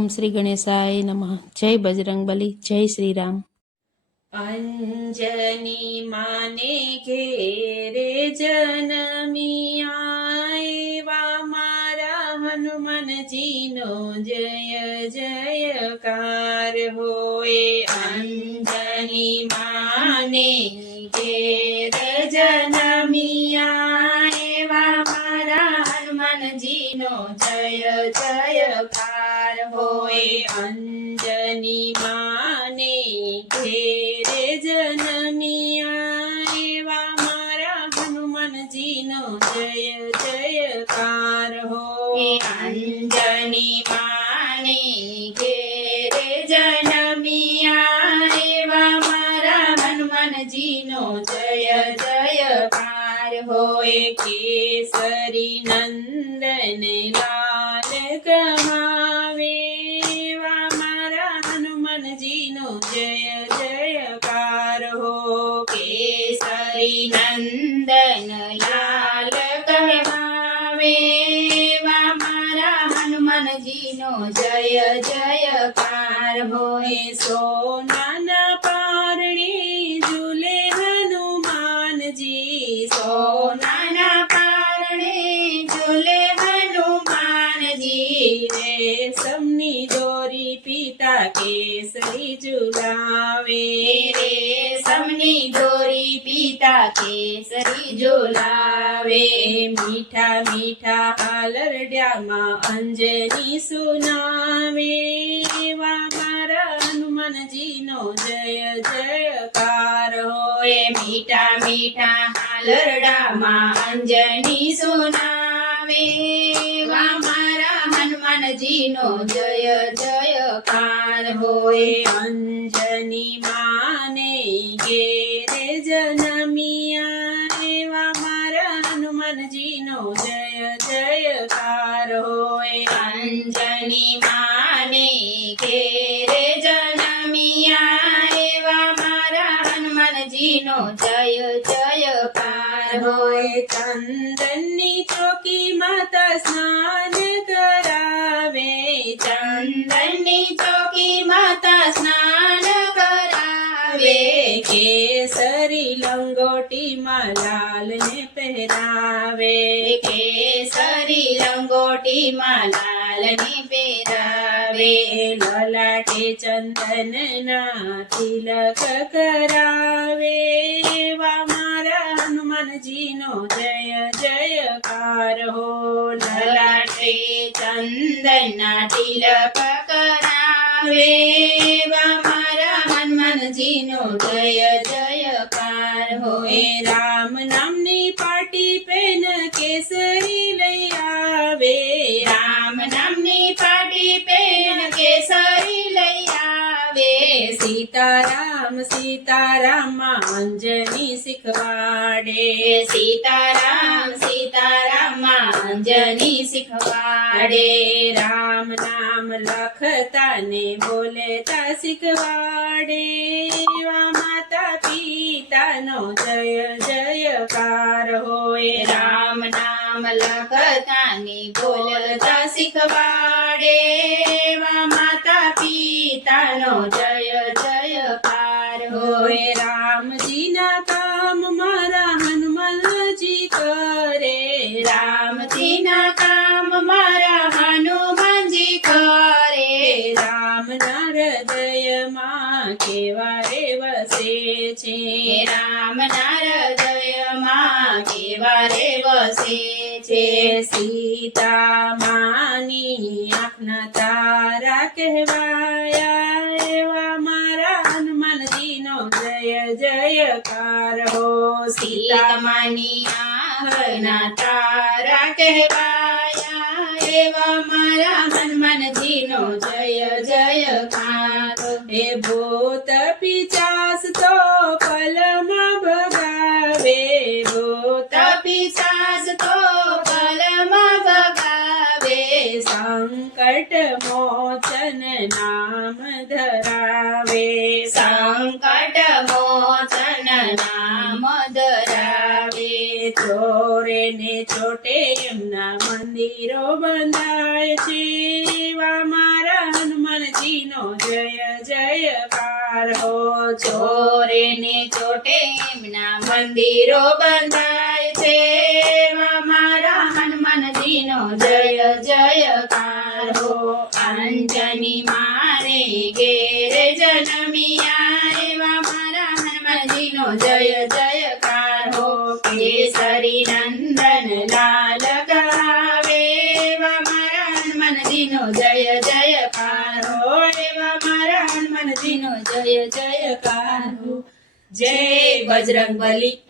ઓમ શ્રી ગણેશાય નમઃ. જય બજરંગબલી, જય શ્રી રામ. અંજની માને ઘેરે જનમિયા મારા હનુમાનજીનો જય જયકાર હોય. અંજની માને ઘેર જનમિયા મારા હનુમાનજીનો જય જયકાર હોય. અંજની માને ઘેરે જનમિયા એવા મારા હનુમાનજીનો જય જયકાર હોય. અંજની માને ઘેરે જનમિયા એવા મારા હનુમાનજીનો જય જયકાર હોય. કેસરી નંદન લાલ કહાવે એવા મારા હનુમાનજીનો જય જયકાર હો. કેસરી નંદન લાલ કહાવે એવા મારા હનુમાનજીનો જય જયકાર હોય. સોનાના પારણે ઝૂલે હનુમાનજી, સોનાના પારણે ઝૂલે હનુમાનજી, રેશમની દોરી પિતા કેસરી ઝુલાવે, રેશમની દોરી પિતા કેસરી ઝુલાવે. મીઠા મીઠા હાલરડ્યામાં અંજની સુનાવે એવા મારા હનુમાનજીનો જય જયકાર હોય. મીઠા મીઠા હાલરડામાં અંજની સુનાવે એવા મારા હનુમાનજીનો જય જયકાર હોય. અંજની માને ઘેરે જનમિયા એવા મારા હનુમાનજીનો જય જયકાર હોય. અંજની માને ઘેરે જનમિયા એવા મારા હનુમાનજીનો જય જયકાર હોય. ચંદનની ચોકી માતા સ્નાન કરાવે, ચંદનની ચોકી માતા સ્નાન કરાવે. કેસરી લંગોટીમાં લાલને પહેરાવે, કેસરી લંગોટીમાં લાલને પહેરાવે. લલાટે ચંદનના તિલક કરાવે એવા મારા હનુમાનજીનો જય જયકાર હો. લલાટે ચંદનના તિલક કરાવે એવા મારા હનુમાનજીનો જય જયકાર હોય. રામ નામની પાટી પેન કેસરી લઈ આવે, રામ નામની પાટી પેન કેસરી લઈ આવે. સીતારામ સીતારામ અંજની શીખવાડે, સીતારામ સીતારામ અંજની શીખવાડે. રામ નામ લખતા ને બોલેતા શીખવાડે એવા માતા પિતાનો જય જયકાર હોય. રામ નામ લખતા ને બોલતા શીખવાડે એવા માતા પિતાનો જય જયકાર હોય. રામજીના કામ મારા હનુમાનજી કરે, રામજીના કામ મારા હનુમાનજી કરે. રામના હૃદયમાં કેવા રે વસે છે, રામના હૃદયમાં કેવા રે વસે છે. સીતા માની આંખના તારા કહેવાયા એવા મારા હનુમાનજીનો જય જયકાર હો. સીતા માની આંખના તારા કહેવાયા એવા મારા હનુમાનજીનો જય જયકાર. હે ભૂત પિશાચ તો પલમાં ભગાવે, ભૂત પિશાચ તો પલમાં ભગાવે. સંકટ મોચન નામ ધરાવે, સંકટ મોચન નામ ધરાવે. ચોરે ને ચોટે એમના મંદિરો બંધાય છે એવા મારા હનુમાનજીનો જય જયકાર હો. ચોરે ને ચોટે એમના મંદિરો બંધાય છે મારા હનુમાનજીનો જય જયકાર હો. અંજની મારે ઘેરે જન્મિયા એવા મારા હનુમાનજીનો જય જયકાર હો. કેસરી નંદન લાલ કહાવે એવા મારા હનુમાનજીનો જય જયકાર હો. એવા મારા હનુમાનજીનો જય જયકાર હો. જય બજરંગબલી.